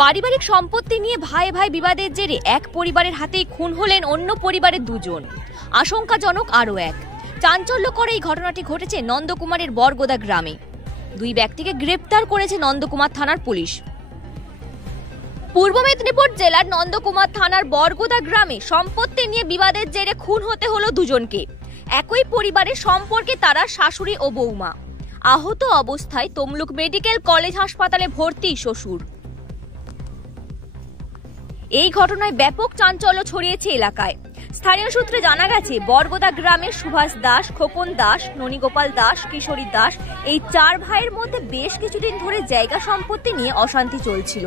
পারিবারিক সম্পত্তি নিয়ে ভাই ভাই বিবাদের জেরে এক পরিবারের হাতেই খুন হলেন অন্য পরিবারের দুজন। আশঙ্কাজনক আরও এক। চাঞ্চল্যকর এই ঘটনাটি ঘটেছে নন্দকুমারের বরগোদা গ্রামে। দুই ব্যক্তিকে গ্রেপ্তার করেছে নন্দকুমার থানার পুলিশ। পূর্ব মেদিনীপুর জেলার নন্দকুমার থানার বরগোদা গ্রামে সম্পত্তি নিয়ে বিবাদের জেরে খুন হতে হলো দুজনকে। একই পরিবারের সম্পর্কে তারা শাশুড়ি ও বৌমা। আহত অবস্থায় তমলুক মেডিকেল কলেজ হাসপাতালে ভর্তি শ্বশুর। এই ঘটনায় ব্যাপক চাঞ্চল্য ছড়িয়েছে এলাকায়। স্থানীয় সূত্রে জানা গেছে, বরগোদা গ্রামের সুভাষ দাস, খোকন দাস, ননীগোপাল দাস, কিশোরী দাস এই চার ভাইয়ের মধ্যে বেশ কিছুদিন ধরে জায়গা সম্পত্তি নিয়ে অশান্তি চলছিল।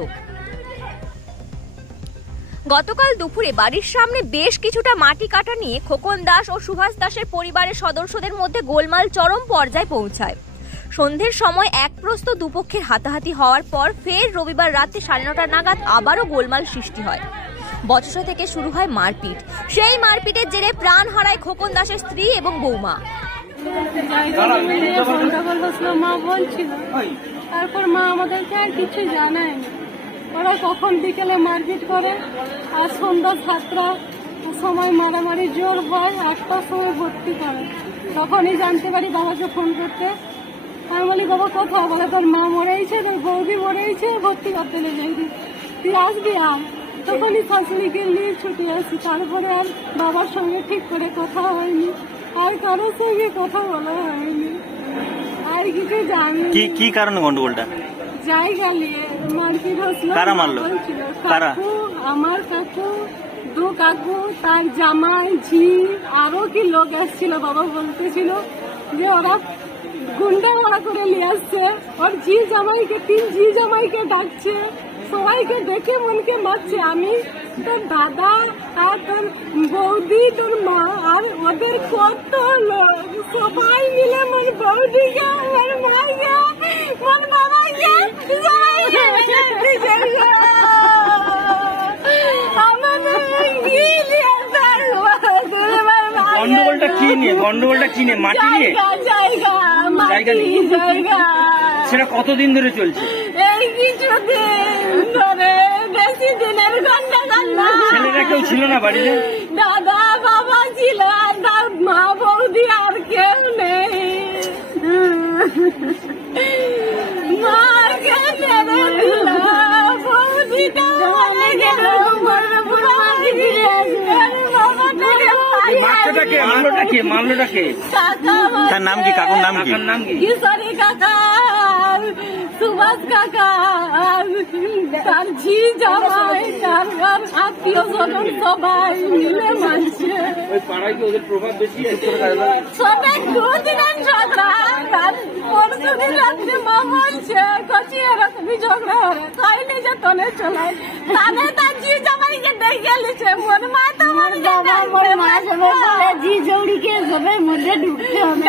গতকাল দুপুরে বাড়ির সামনে বেশ কিছুটা মাটি কাটা নিয়ে খোকন দাস ও সুভাষ দাসের পরিবারের সদস্যদের মধ্যে গোলমাল চরম পর্যায়ে পৌঁছায়। সন্ধ্যের সময় এক প্রস্ত দুপক্ষের হাতাহাতি হওয়ার পর ফের রবিবার রাতে 9:30 নাগাদ আবারও গোলমাল সৃষ্টি হয়। বচসা থেকে শুরু হয় মারপিট। সেই মারপিটের জেরে প্রাণ হারায় খোকন দাসের স্ত্রী এবং বৌমা। মা বলছিল, তারপর মা আমাদেরকে আর কিছু জানায়নি। ওরা কখন বিকেলে মারপিট করে আর সন্ধ্যা 7টা সময় মারামারি জোর হয়, 8টার সময় ভর্তি করে। তখনই জানতে পারি বাবাকে ফোন করতে। আমি বলি, বাবা কোথাও? বলে, তোর মা মরেছে, তোর বৌদি মরেছে, ভর্তি করতে লেগে তুই আসবি আর। তখনই শাশুড়িকে নিয়ে ছুটে আসি। তারপরে আর বাবার সঙ্গে ঠিক করে কথা হয়নি, আর কারোর সঙ্গে কথা বলা হয়নি, আর কিছু জানি। কি কারণে গন্ডগোলটা? জায়গা নিয়ে মারপিট হচ্ছিল। কারা মারলো? কাকু, আমার কাকু, দু কাকু, তার জামাই, ঝি, আরো কি লোক এসছিল। বাবা বলতেছিল যে ওরা গুন্ডা ভাড়া করে নিয়ে আসছে। ওর ঝি জামাইকে, 3 ঝি জামাইকে ডাকছে, সবাইকে দেখে মনকে মারছে। আমি, তোর দাদা আর তোর বৌদি, তোর মা আর ওদের কত লোক, সবাই মিলে মন বৌদিকে, আমার মাকে, মন বাবাকে গন্ডগোলটা কি নিয়ে? মাটি নিয়ে? জায়গা। সেটা কতদিন ধরে চলছে? এই কিছুদিন ধরে, বেশি দিনের গন্ডগোল না। ছেলেরা কেউ ছিল না বাড়িতে? দাদা বাবা ছিল, আর তার মা বৌদি আর কেউ নেই। মাকে মেরে দিল, বৌদিটা মরে গেল। মামলোটাকে তার নাম কি? কাকুর নাম কি? কিশোরী কাকা, সুভাষ কাকা, তার ঝি জামাই, তার আত্মীয় স্বজন সবাই মিলে মারছে। ওদের প্রভাব বেশি। সবাই 2 দিনের ঝগড়া। তার পরশু দিন রাত্রে মা বলছে, কচি এরকমই ঝগড়া হয়, তাই নিজে তলে চলায়। তাহলে তার ঝি জামাইকে দেখে লিছে, মোর মা তো ঝি জৌড়িকে সবের মধ্যে ঢুকতে হবে।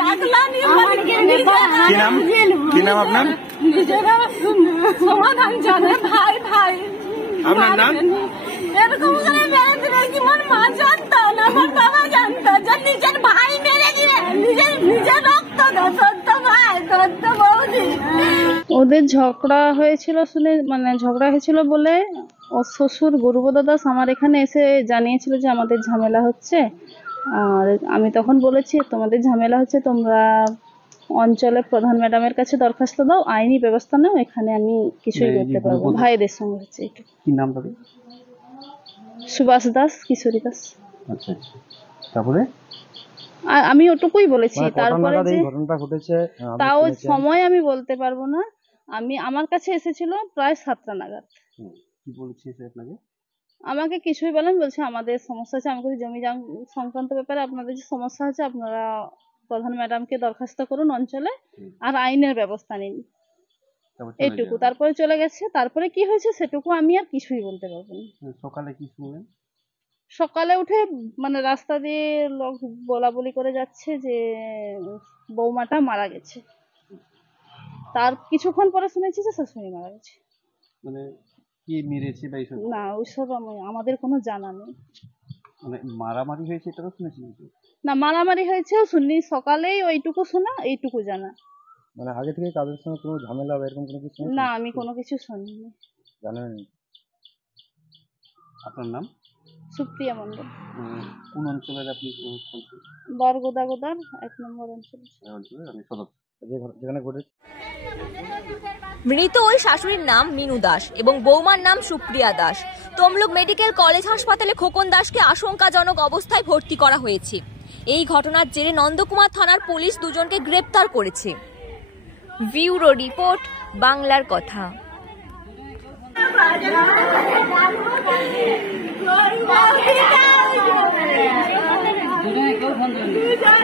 কি নাম আপনার? নিজেরা সমাধান জানে। ভাই ভাই আপনার নাম? এরকম করে মেরে দিলে কি মোর মা জানতো না, আমার বাবা জানতো যে নিজের ভাই মেরে দিয়ে নিজের রক্ত দত্ত ভাই, দত্ত বৌদি। ওদের ঝগড়া হয়েছিল শুনে, ঝগড়া হয়েছিল বলে ওর শ্বশুর গুরুপদ দাস আমার এখানে এসে জানিয়েছিল যে আমাদের ঝামেলা হচ্ছে। আর আমি তখন বলেছি, তোমাদের ঝামেলা হচ্ছে, তোমরা অঞ্চলের প্রধান ম্যাডামের কাছে দরখাস্ত দাও, আইনি ব্যবস্থা নাও, এখানে আমি কিছুই করতে পারবো। ভাইদের সঙ্গে হচ্ছে। এটা কি নাম তাদের? সুভাষ দাস, কিশোরী দাস। আচ্ছা, তারপরে আমি ওটুকুই বলেছি। তারপরে যে ঘটনাটা ঘটেছে তাও সময় আমি বলতে পারবো না। আমার কাছে এসেছিল প্রায় 7টা নাগাদ। কি বলছি আপনাকে? আমাকে কিছুই বলেন, বলছে আমাদের সমস্যা আছে। আমি জমি সংক্রান্ত ব্যাপারে আপনাদের যে সমস্যা আছে, আপনারা প্রধান ম্যাডামকে দরখাস্ত করুন অঞ্চলে, আর আইনের ব্যবস্থা নিন, এইটুকু। তারপরে চলে গেছে। তারপরে কি হয়েছে সেটুকু আমি আর কিছুই বলতে পারবো না। সকালে কি শুনলেন? সকালে উঠে রাস্তা দিয়ে লোক বলা বলি করে যাচ্ছে যে বৌমাটা মারা গেছে। তার কিছুক্ষণ পরে শুনেছি যে শাশুড়ি মারা গেছে। কি মেরেছে বা এইসব? না, ওইসব আমাদের কোনো জানা নেই। মারামারি হয়েছে এটা তো শুনেছি। না, মারামারি হয়েছেও শুনি, সকালেই ওইটুকু শোনা, এইটুকু জানা। মানে আগে থেকে কাদের সঙ্গে কোনো ঝামেলা বা এরকম কোনো কিছু? না, আমি কোনো কিছু শুনিনি। জানেন? আপনার নাম? সুপ্রিয়া মণ্ডল। কোন অঞ্চলের আপনি? বরগোদাগোদার 1 নম্বর অঞ্চল। আমি সদস্য। যেখানে ঘটেছে মৃত ওই শাশুড়ির নাম মিনু দাস এবং বৌমার নাম সুপ্রিয়া দাস। তমলুক মেডিকেল কলেজ হাসপাতালে খোকন দাসকে আশঙ্কাজনক অবস্থায় ভর্তি করা হয়েছে। এই ঘটনার জেরে নন্দকুমার থানার পুলিশ দুজনকে গ্রেপ্তার করেছে। ব্যুরো রিপোর্ট, বাংলার কথা। দুজনে